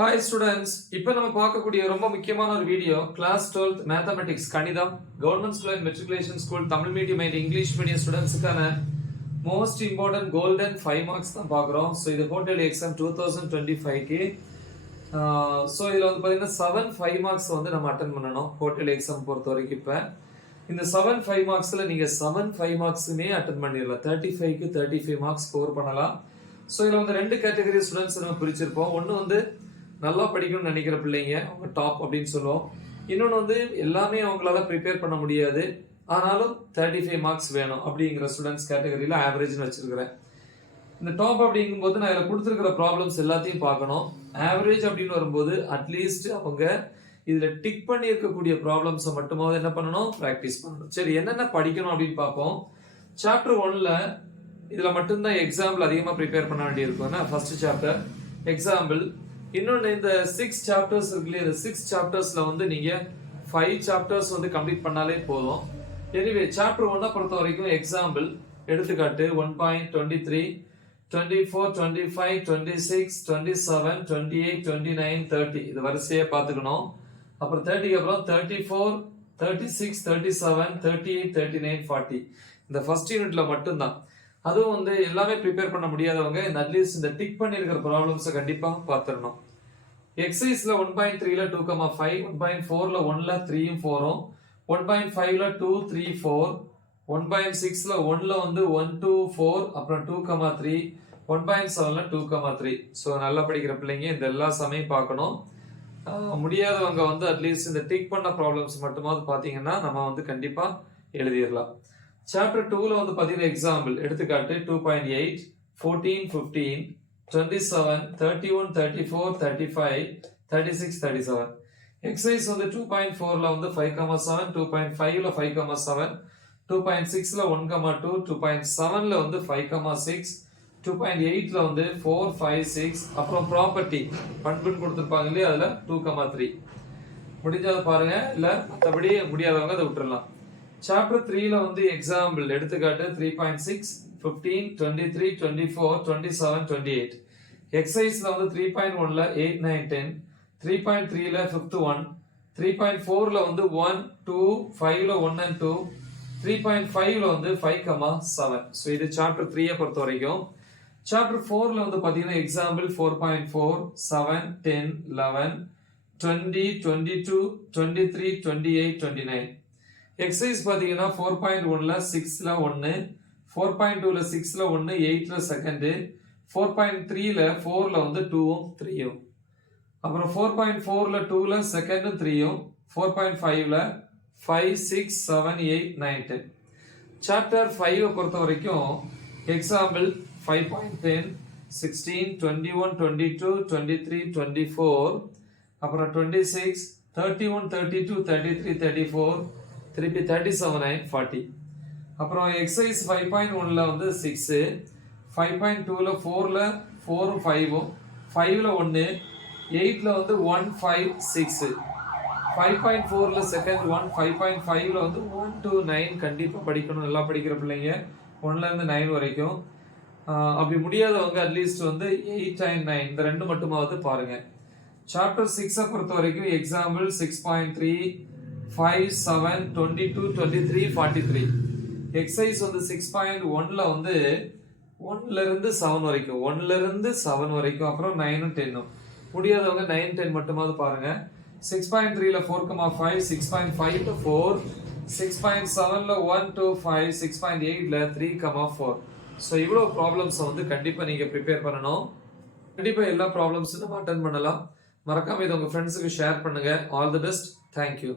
Hi students, இப்போ நம்ம பார்க்கக்கூடிய ரொம்ப முக்கியமான ஒரு வீடியோ கிளாஸ் 12th மேத்தமெட்டிக்ஸ் கணிதம் government school and matriculation school Tamil medium and English medium ஸ்டூடெண்ட்ஸ்க்கான மோஸ்ட் இம்பார்ட்டன்ட் கோல்டன் 5 மார்க்ஸ் தான் பார்க்குறோம். ஸோ இது ஹோட்டல் எக்ஸாம் 2025க்கு ஸோ இதில் வந்து பார்த்தீங்கன்னா 5 மார்க்ஸ் வந்து நம்ம அட்டன் பண்ணணும் ஹோட்டல் எக்ஸாம் பொறுத்த வரைக்கும். இப்போ இந்த 5 மார்க்ஸில் நீங்கள் 5 மார்க்ஸுமே அட்டன் பண்ணிடலாம். 35க்கு 35 மார்க்ஸ் ஸ்கோர் பண்ணலாம். ஸோ இதில் வந்து 2 கேட்டகரி ஸ்டூடெண்ட்ஸ் நம்ம பிரிச்சிருப்போம். ஒன்று வந்து நல்லா படிக்கணும்னு நினைக்கிற பிள்ளைங்க, அவங்க டாப் அப்படின்னு சொல்லுவோம். இன்னொன்று வந்து எல்லாமே அவங்களால ப்ரிப்பேர் பண்ண முடியாது, ஆனாலும் 35 மார்க்ஸ் வேணும் அப்படிங்கிற ஸ்டூடெண்ட்ஸ் கேட்டகரியில் ஆவரேஜ்னு வச்சிருக்கிறேன். இந்த டாப் அப்படிங்கும்போது நான் இதில் கொடுத்துருக்கிற ப்ராப்ளம்ஸ் எல்லாத்தையும் பார்க்கணும். ஆவரேஜ் அப்படின்னு வரும்போது அட்லீஸ்ட் அவங்க இதில் டிக் பண்ணி இருக்கக்கூடிய ப்ராப்ளம்ஸை மட்டுமாவது என்ன பண்ணணும், ப்ராக்டிஸ் பண்ணணும். சரி, என்னென்ன படிக்கணும் அப்படின்னு பார்ப்போம். சாப்டர் 1ல் இதில் மட்டும்தான் எக்ஸாம்பிள் அதிகமாக ப்ரிப்பேர் பண்ண வேண்டியிருக்கும். First chapter example. இன்னொன்று இந்த 6 சாப்டர்ஸ் இருக்குல்லையே, இந்த 6 சாப்டர்ஸ்ல வந்து நீங்க 5 சாப்டர்ஸ் வந்து கம்ப்ளீட் பண்ணாலே போதும். எனிவே சாப்டர் 1 பொறுத்த வரைக்கும் எக்ஸாம்பிள் எடுத்துக்காட்டு 1.23 24 25 26 27 28 29 30 இது வரிசையா பார்த்துக்கணும். அப்புறம் 30க்கு அப்புறம் 34 36 37 38 39 40 இந்த ஃபர்ஸ்ட் யூனிட்ல மட்டும்தான். அதுவும் வந்து எல்லாமே ப்ரிப்பேர் பண்ண முடியாதவங்க அட்லீஸ்ட் இந்த டிக் பண்ணிருக்கிற ப்ராப்ளம்ஸை கண்டிப்பாக பார்த்துடணும். எக்ஸசைஸ்ல 1.3ல 2,5, 1.4ல 1ல 3யும் 4ம், 1.5ல 2 3 4, 1.6ல 1ல வந்து 1 2 4, அப்புறம் 2,3, 1.7ல 2,3. ஸோ நல்லா படிக்கிற பிள்ளைங்க இந்த எல்லா சமயம் பார்க்கணும். முடியாதவங்க வந்து அட்லீஸ்ட் இந்த டிக் பண்ண ப்ராப்ளம்ஸ் மட்டுமாவது பார்த்தீங்கன்னா நம்ம வந்து கண்டிப்பா எழுதிடலாம். சாப்டர் 2ல வந்து பார்த்தீங்கன்னா எக்ஸாம்பிள் எடுத்துக்காட்டு 2.8 14 15 27 31 34 35 36 37. எக்ஸசைஸ் வந்து 2.4ல வந்து 5,7, 2.5ல 5,7, 2.6ல 1,2, 2.7ல வந்து 5,6, 2.8ல வந்து 4 5 6, அப்புறம் ப்ராப்பர்ட்டி பண்புன்னு கொடுத்துருப்பாங்க இல்லையா, அதுல 2,3. முடிஞ்சதை பாருங்க, இல்ல மற்றபடி முடியாதவங்க அதை விட்டுறலாம். சாப்டர் 3ல வந்து எக்ஸாம்பிள் எடுத்துக்காட்டு 3.6 15 23 24 27 28. எக்ஸசைஸ்ல வந்து 3.1ல 8 9 10, 3.3ல 5th 1, 3.4ல வந்து 1 2, 5ல 1 and 2, 3.5ல வந்து 5,7. ஸோ இது சாப்டர் 3 பொறுத்த வரைக்கும். சாப்டர் 4ல வந்து பாத்தீங்கன்னா எக்ஸாம்பிள் 4.4 7 10 11 20 22 23 28 29. எக்ஸசைஸ் பாத்தீங்கன்னா 4.1ல 6ல 1, 4.2ல 6ல 1, 8ல செகண்ட், 4.3ல 4ல வந்து 2ம் 3ம், அப்புறம் 4.4ல 2ல செகண்டும் 3ம், 4.5ல 5 6 7 8 9 10. சாப்டர் 5 பொறுத்த வரைக்கும் எக்ஸாம்பிள் 5.10 16 21 22 23 24, அப்புறம் 26 31 32 33 34, திருப்பி 37 and 40. அப்புறம் எக்ஸசைஸ் 5.1ல வந்து 6, 5.2ல 4ல 4ம் 5ம், 5ல 1, 8ல வந்து 1 5 6, 5.4ல செகண்ட் 1, 5.5ல வந்து 1 to 9 கண்டிப்பா படிக்கணும். நல்லா படிக்கிற பிள்ளைங்க 1ல இருந்து 9 வரைக்கும். அப்படி முடியாதவங்க அட்லீஸ்ட் வந்து 8 and 9 இந்த ரெண்டு மட்டுமாவது பாருங்க. சாப்டர் 6 பொறுத்த வரைக்கும் எக்ஸாம்பிள் 6.3 5 7 22 23 43. எக்ஸசைஸ் வந்து 6.1ல வந்து 1ல இருந்து 7 வரைக்கும், 1ல இருந்து 7 வரைக்கும், அப்புறம் 9ம் 10ம். முடியாதவங்க 9 10 மட்டுமாவது பாருங்க. 6.3ல 4,5, 6.5ல 4, 6.7ல 1 2 5, 6.8ல 3,4. ஸோ இவ்வளோ ப்ராப்ளம்ஸை வந்து கண்டிப்பாக நீங்கள் ப்ரிப்பேர் பண்ணணும். கண்டிப்பாக எல்லா ப்ராப்ளம்ஸும் நம்ம அட்டன் பண்ணலாம். மறக்காம இதை உங்கள் ஃப்ரெண்ட்ஸுக்கு ஷேர் பண்ணுங்க. All the best. தேங்க்யூ.